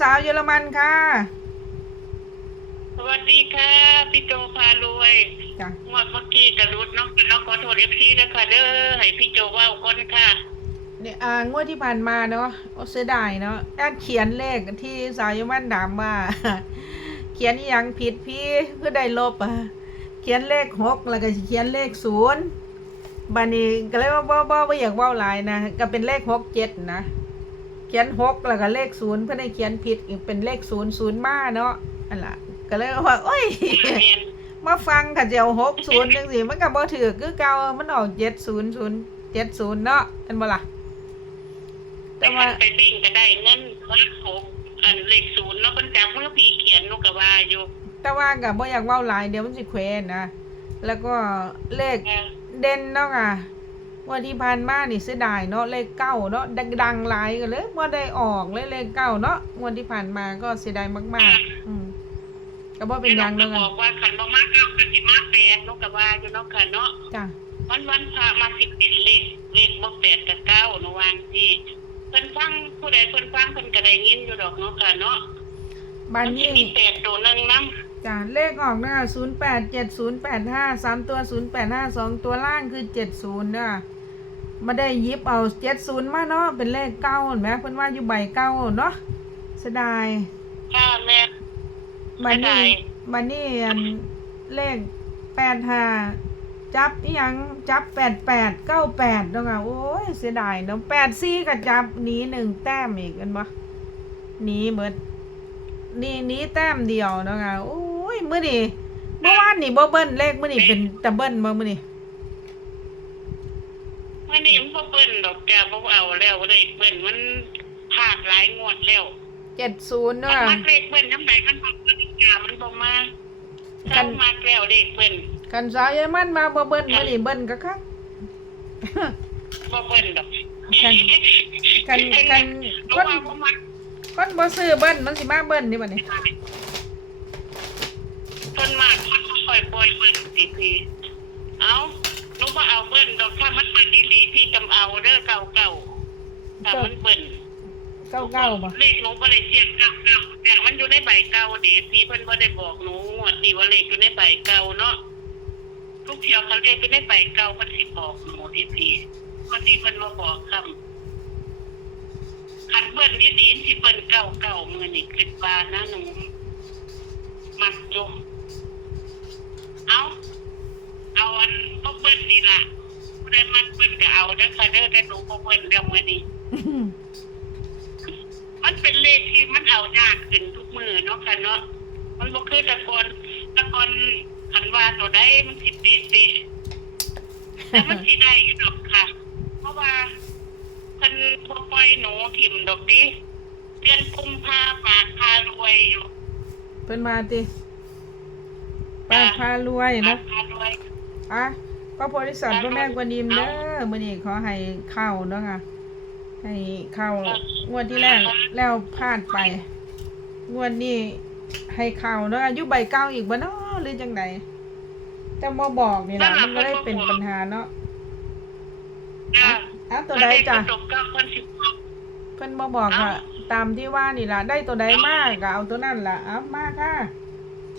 สาวเยอรมันค่ะ สวัสดีค่ะพี่โจพารวยจ้ะงวดเมื่อกี้กระรุดเน้องน้องขอโทษเอฟซีด้วยค่ะเด้อให้พี่โจเว่าก่อนค่ะ เนี่ยอ่างวดที่ผ่านมาเนาะโอ้เสียดายเนาะแอดเขียนเลขที่สาวเยอรมันถามว่า เขียนอหยังผิดพี่เพื่อได้ลบอะเขียนเลขหกแล้วก็สิเขียนเลขศูนย์บันนี้ก็เลยว่าบ่บ่บ่อยากเว้าหลายนะก็เป็นเลขหกเจ็ดนะ เขียนหกแล้วก็เลขศูนย์เพื่อได้เขียนผิดอีกเป็นเลขศูนย์ศูนย์มาเนาะอันล่ะก็เลยว่าโอ้ยแม่นมาฟังค่ะเจียวหกศูนย์จังสิมันก็บ่ถือคือเก่ามันออกเจ็ดศูนย์ศูนย์เจ็ดศูนย์เนาะอันบ่ล่ะแต่ว่าไปวิ่งก็ได้เงินว่าหกอันเลขศูนย์เนาะคนจากเมื่อพี่เขียนนุกกว่าอยู่แต่ว่าก็บ่อยากเว้าหลายเดี๋ยวมันสิแขวนนะแล้วก็เลขค่ะเด่นเนาะค่ะง วันที่ผ่านมานี่เสียดายเนาะเลขเก้าเนาะดังๆหลายก็เลยบ่ได้ออกเลยเลขเก้าเนาะงวันที่ผ่านมาก็เสียดายมาก ๆ อืมก็บ่เป็นหยังแล้เนาะวบค่ะอกว่าขันบ่มากเอาขันสิมาแปดนุกกว่าอยู่เนาะค่ะเนาะจ้ะวันวันพระมาสิบเป็นเลขเลขบ่แปดกับเก้าเนาะวางที่เพิ่นฟังผู้ใดเพิ่นฟังเพิ่นก็ได้ยินอยู่ดอกเนาะค่ะเนาะบัดมันสินี้มีแปดตัวหนึงนำจ้ะ เลขออกนะศูนย์แปดเจ็ดศูนย์แปดห้าสามตัวศูนย์แปดห้าสองตัวล่างคือเจ็ดศูนย์เนี่ยมาได้หยิบเอาเจ็ดศูนย์มาเนาะเป็นเลขเก้าเห็นไหมเพิ่นว่าอยู่ใบเก้าเนาะเสียดายค่ะแม่บัดเสียนี้ดายบัดนี้อันเลขแปดห้าจับอีหยังจับแปดแปดเก้าแปดเนาะค่ะโอ้ยเสียดายเนาะแปดสี่ก็จับหนีหนึ่งแต้มอีกกันปะหนีเบิดนี่หนีแต้มเดียวเนาะค่ะโอ้ย มื้อนี้เมื่อวานนี่บ่เบิ้ลเลขมื้อนี้เป็นตะเบิ้ลบ่มื้อนี้มื่อนี้มันบ่เปิ้นดอกจ้าบ่เอาแล้วเลขเปิ้นมันพลาดหลายงวดแล้วเจ็ดศูนย์มันเนาะมักเลขเปิ้นยามใดมันบ่เปิ้นจ้ามันบ่มาเจ้ามักแล้วเลขเปิ้นคันสาวเยอรมันมาบ่เบิ้ลมื้อนี้เบิ้ลก็คักบ่เปิ้นดอกคันคันคันเพคราะนว่าบ่มักคนบ่ซื้อเบิ้ลมันสิมาเบิ้ลนี่บัดนี้ เพิ่นมากมันบ่ค่อยปล่อยเปิ้นสิพี่เอาหนูบ่เอาเปิ้นดอกถ้ามันเปิ้นดีๆพี่กำเอาเด้อเก่าๆถ้ามันเปิ้นเก้าเก้าบ่เลขหนูบ่ได้เสียงเก่าเก่าแต่มันอยู่ในใบเก่าเดี๋ยวพี่เพิ่นบ่ได้บอกหนูงวดนี้ว่าเลขอยู่ในใบเก่าเนาะทุกเที่ยวเขาเลขอยู่ในใบเก่าเพิ่นสิบอกหนูดิพี่วันนี้เพิ่นมาบอกคำคันเบิ้นนี่ดีนสิเบิ้นเก่าเก่ามื้อนี้คิดว่านะหนูมักอยู่ เอา เอาอันบ่เบิ้นนี่ล่ะบ่ได้มักเบิ้นก็เอาเด้อค่ะเด้อแต่หนูบ่เบิ้นเรื่องมื้อนี้ มันเป็นเลขที่มันเอายากขึ้นทุกมือเนาะค่ะเนาะ มันบ่คือแตะกอนแตะกอนขันว่าตัวใดมันสิเปะเปะแต่มันสิได้อยู่ดอกค่ะ เพราะว่าเพิ่นบ่ปล่อยหนูถิ่มดอกดิเดือนกุมภาปากพารวยอยู่ เพิ่นมาติ ปากพารวยปาเนาะกพารวยอะพระโพธิสัตว์พระแม่กวนอิมเด้อมื้อนี้ขอให้เข้าเนาะค่ะให้เข้างวดที่แล้วแล้วพลาดไป งวดนี้ให้เข้าเนาะอายุใบเก้าอีกบ่เนาะหรือจังไดแต่บ่บอกนี่ล่ะมันก็เลยเป็นปัญหาเนาะจ้าอะตัวใดจ้ะประสบกับคนสิบหกเพิ่นบ่บอกค่ะ ตามที่ว่านี่ล่ะได้ตัวใดมากก็เอาตัวนั้นล่ะเอามาค่ะ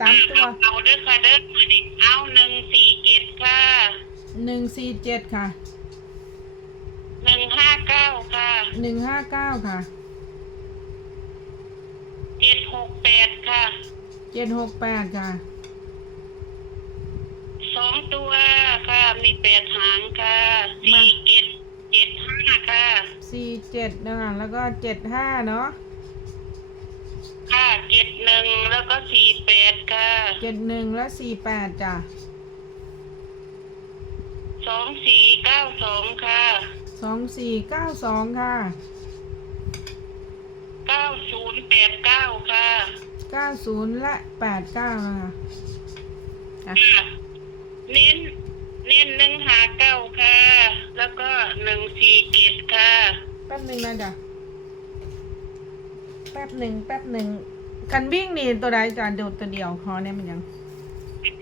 สามตัวเอาเด้อค่ะเด้อมื้อนี้เอา147ค่ะหนึ่งสี่เจ็ดค่ะ159ค่ะหนึ่งห้าเก้าค่ะ768ค่ะเจ็ดหกแปดค่ะสองตัวค่ะมีแปดหางค่ะสี่เจ็ดเจ็ดห้าค่ะสี่เจ็ดนะคะแล้วก็เจ็ดห้าเนาะค่ะเจ็ด หนึ่งแล้วก็สี่แปดค่ะเจ็ดหนึ่งและสี่แปดจ้ะสองสี่เก้าสองค่ะสองสี่เก้าสองค่ะเก้าศูนย์แปดเก้าค่ะเก้าศูนย์และแปดเก้านะคะอะค่ะเน้น เน้นหนึ่งหาเก้าค่ะ แล้วก็หนึ่งสี่เจ็ดค่ะ แป๊บหนึ่งนะจ้ะแป๊บหนึ่งแป๊บหนึ่ง คันวิ่งนี่ตัวใดจ้ะโดดตัวเดียวคอเนี่ยมันยังเป็น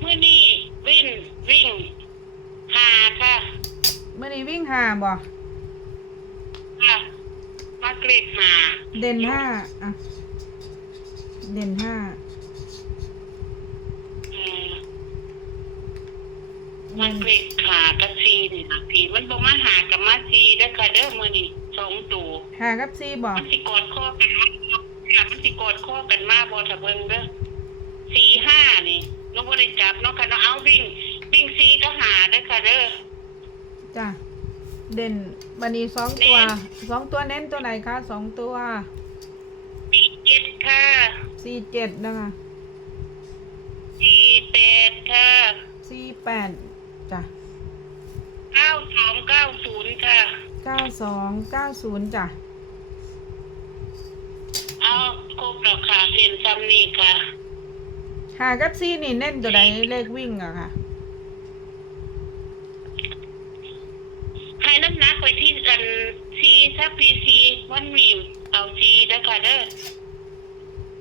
เมื่อนี้วิ่งวิ่งหาค่ะเมื่อนี้วิ่งหาบ่ค่ะมาเกรดหาเด่นห้าอะ เด่นห้าอืมมันเลขขากับซีนี่นะพี่มันบอกมาหากับมาซีเด้อค่ะเด้อมื้อนี้สองตัว หากับซีบอกมันสิกอดข้อกันมาค่ะมันสิกอดข้อกันมาบ่ถ้าเบิ่งเด้อสี่ห้านี่น้องบ่ได้จับเนาะค่ะเนาะเอาวิ่ง วิ่งซีก็หาเด้อค่ะเด้อจ้ะเด่นบันนี้สองตัวเน้นสองตัวเน้นตัวไหนคะสองตัวสี่เจ็ดค่ะสี่เจ็ดนะคะสี่แปดค่ะสี่แปดจ้ะเก้าสองเก้าศูนย์ค่ะเก้าสองเก้าศูนย์จ้ะ เอาครบแล้วค่ะเรียนซ้ำนี่ค่ะหากับซีนี่เน้นตัวใดเลขวิ่งอะค่ะ ให้น้ำหนักไปที่อันซีซับพีซีวันมีเอาซีเด้อค่ะเด้อ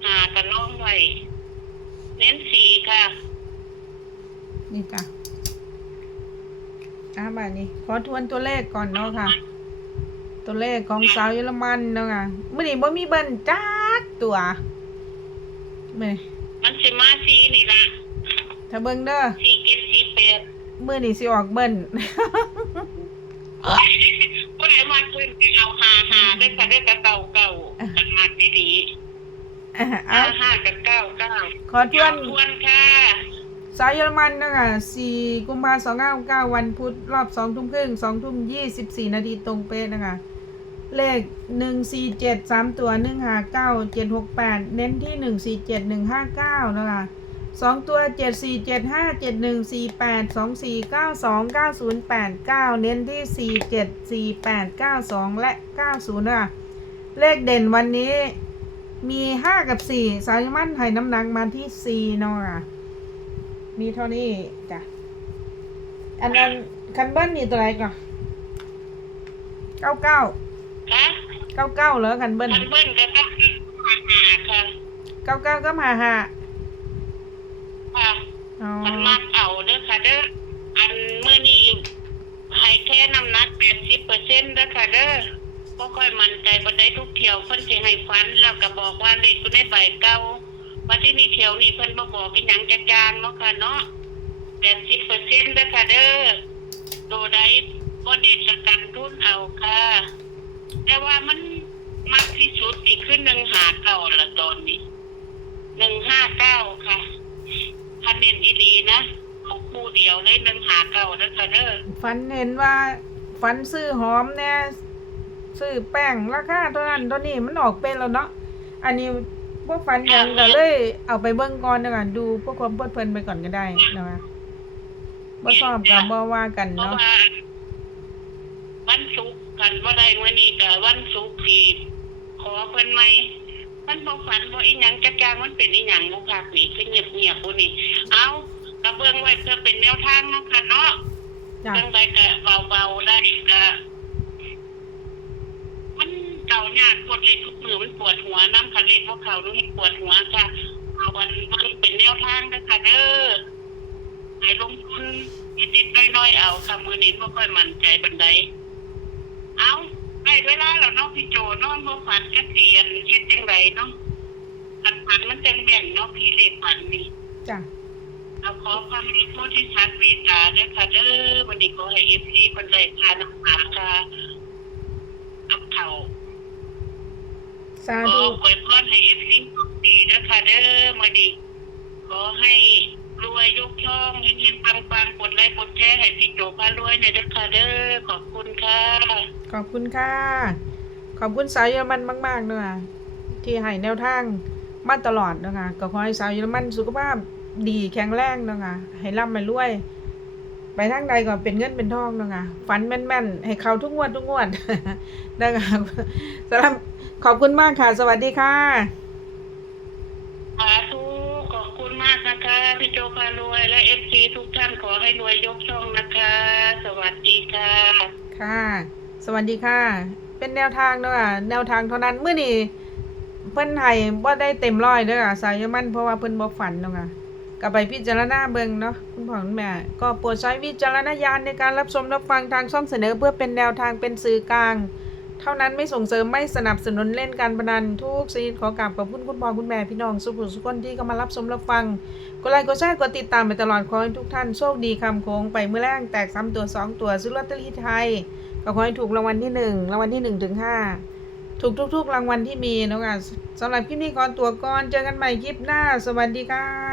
หากันน้องไว้ เน้นสีค่ะ นี่จ้ะอ่าแบบนี้ขอทวนตัวเลขก่อนเนาะค่ะ ตัวเลขของสาวเยอรมันเนาะค่ะมื่อนี้บ่มีเบิ้ลจักตัวเมื่อมันสิมาซีนี่ละถ้าเบิ่งเด้อซีเก็บซีเป็ดมื่อนี้สิออกเบิ้ลผู้ใดมาขึ้นไปเอาหาหาได้ค่ะได้กับเก่าเก่ากันมาดีๆอะห้าเอาห้ากับเก้าเก้าขอทวนทวนค่ะสาวเยอรมันนะคะ4กุมภาพันธ์259วันพุธรอบ 2 ทุ่มครึ่ง2ทุ่ม24 นาทีตรงเป๊ะนะคะ เลข 147 3 ตัว 159 768 เน้นที่ 147 159 นะคะ2 ตัว 74 75 71 48 24 92 90 89 เน้นที่ 47 48 92 และ 90 นะคะ เลขเด่นวันนี้มี 5 กับ 4 สายมั่นไทยน้ำหนักมาที่ 4 เนาะค่ะ มีเท่านี้จ้ะ อันนั้นคันเบิ้ลนี่ตัวไหนก่อน เก้าเก้า ค่ะเก้าเก้าเหรอคันเบิ้ลทันเบิ้ลกับกับหาหาค่ะเก้าเก้าก็มาหาค่ะอ๋อมันมักเอาเด้อค่ะเด้ออันเมื่อนี้ให้แค่น้ำหนักแปดสิบเปอร์เซ็นต์เด้อค่ะเด้อบ่ค่อยมั่นใจบ่ได้ทุกเที่ยวเพิ่นสิให้ฟันแล้วก็บอกว่าเลขอยู่ในใบเก่าว่าที่นี่เที่ยวนี่เพิ่นบ่บอกอีหยังจักอย่างเนาะค่ะเนาะแปดสิบเปอร์เซ็นต์เด้อค่ะเด้อโดใดบ่เน้นประกันทุนเอาค่ะ แต่ว่ามันมากที่สุดอีกคือหนึ่งหาเก้าละตอนนี้หนึ่งห้าเก้าค่ะคันเน้นดีๆนะเอาคู่เดียวเลยหนึ่งหาเก้านะคะเด้อฝันเห็นว่าฝันซื้อหอมแน่ซื้อแป้งราคาเท่านั้นเท่านี้มันออกเป็นแล้วเนาะอันนี้พวกฝันหยังก็เลยเอาไปเบิ่งก่อนนะคะดูพวกความเพลิดเพลินไปก่อนก็ได้นะคะบ่ชอบกับบ่ว่ากันเพราะเนาะว่าวันศุกร์ กันว่าได้เมื่อนี้แต่วันศุกร์ที่ขอเพิ่นไหมมันบ่ฝันบ่อีหยังจักอย่างมันเป็นอีหยังบ่คักนี่คือเงียบๆบ่นี่เอากระเบื้องไว้เพื่อเป็นแนวทางเนาะค่ะเนาะจ้ะเรื่องใดก็เบาๆได้ก็มันเก่ายากกดเล็กทุกมือมันปวดหัวน้ำคันเล็กพวกเขาดูให้ปวดหัวค่ะเอาวันมันเป็นแนวทางนะคะเด้อให้ลงทุนนิดๆน้อยๆเอาค่ะมือนี้ไม่ค่อยมั่นใจบันไดเอาได้ เวลาแล้วเนาะพี่โจเนาะเมื่อฝันกระเทียนเฮ็ดจังไรเนาะฝันฝันมันจังแม่นเนาะพี่เล็กฝันนี่จ้ะเราขอความมีผู้ที่ชัดเมตตาด้วยค่ะเด้อวันนี้ขอให้เอฟซีคนใดพาน้ำหมาค่ะอับเข่าสาขอธุ อวยพรให้เอฟซีดีด้วยค่ะเด้อวันนี้ขอให้ รวยยกช่องเฮงๆปังๆกดไลค์กดแชร์ให้พี่โจพารวยในอยด้วยค่ะเด้อขอบคุณค่ะขอบคุณค่ะ ขอบคุณสาวเยอรมันมากๆด้วยที่ให้แนวทางมาตลอดนะคะก็ขอให้สาวเยอรมันสุขภาพดีแข็งแรงนะคะให้ร่ำให้รวย ไปทางใดก็เป็นเงินเป็นทองนะคะฝันแม่นๆ ให้เขาทุกงวดทุกงวดนะคะสำหรับขอบคุณมากค่ะ สวัสดีค่ะสาธุขอบคุณมากนะคะ พี่โจพารวยและเอฟซีทุกท่านขอให้รวยยกช่องนะคะ สวัสดีค่ะ ค่ะ สวัสดีค่ะ เป็นแนวทางเนาะค่ะแนวทางเท่านั้นเมื่อนี้เพิ่นให้บ่ได้เต็มร้อยเด้อค่ะสายมันเพราะว่าเพิ่นบ่ฝันเนาะค่ะก็ไปพิจารณาเบิ่งเนาะคุณพ่อคุณแม่ ก็โปรดใช้วิจารณญาณในการรับชมรับฟังทางช่องเสนอเพื่อเป็นแนวทางเป็นสื่อกลาง เท่านั้นไม่ส่งเสริมไม่สนับสนุนเล่นการพนันทุกชนิดขอกราบขอบคุณคุณพ่อคุณแม่พี่น้องสุภุสุคนที่เข้ามารับชมรับฟังกดไลค์กดแชร์กดติดตามไปตลอดขอให้ทุกท่านโชคดีคำโค้งไปเมื่อแรกแตกซ้ำตัวสองตัวซื้อลอตเตอรี่ไทยก็ขอให้ถูกรางวัลที่หนึ่งรางวัลที่หนึ่งถึงห้าถูกทุกๆรางวัลที่มีนะคะสำหรับคลิปนี้ก่อนตัวก่อนเจอกันใหม่คลิปหน้า สวัสดีค่ะ